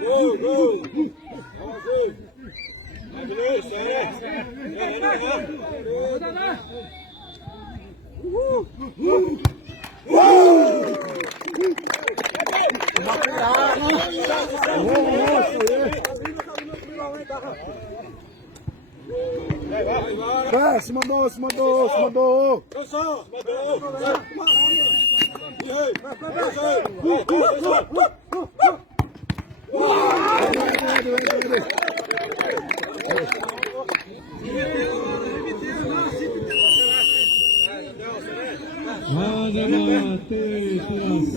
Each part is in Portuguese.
Gol, gol. Se mandou, se mandou, se mandou.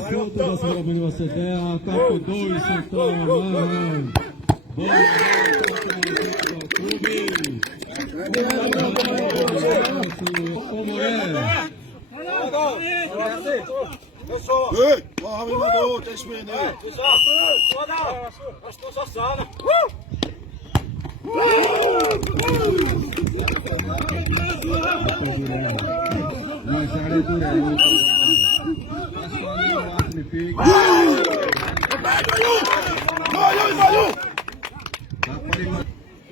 Tiração da segunda de você der, campo 2, central, mano.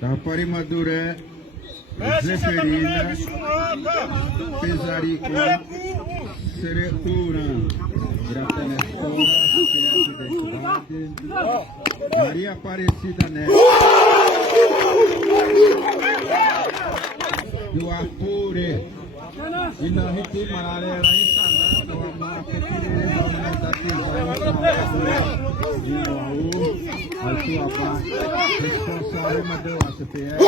Tapari Madure, Zeferina, Pesarico, Seretura, Gratanestora, Maria Aparecida Neto, do Apure, e na ritma era instalada, a marca que levanta aqui, a sua parte, responsável deu a CPF.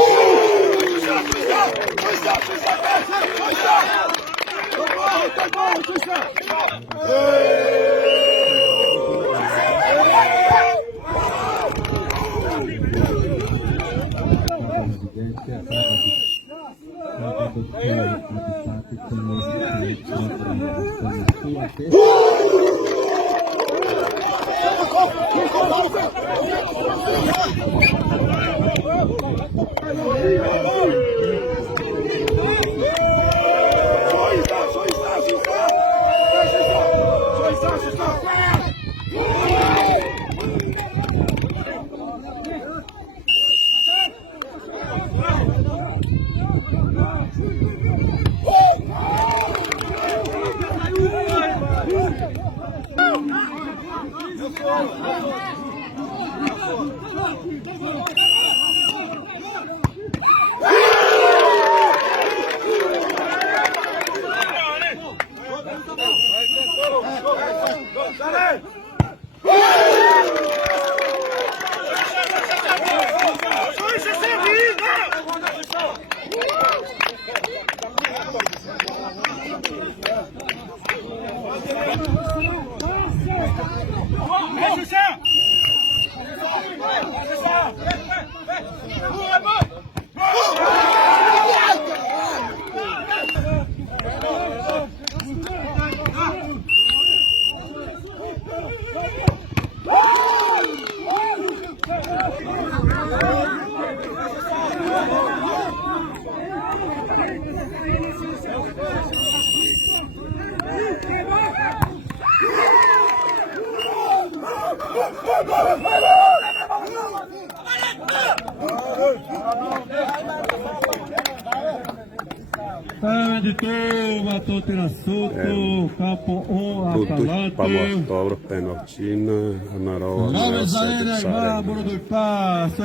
Matou Terassuto, Campo 1, Atalante. Pablo Octobro, Penaltina, Amaral, Vamos aí, né, irmão, Bruno do Passo.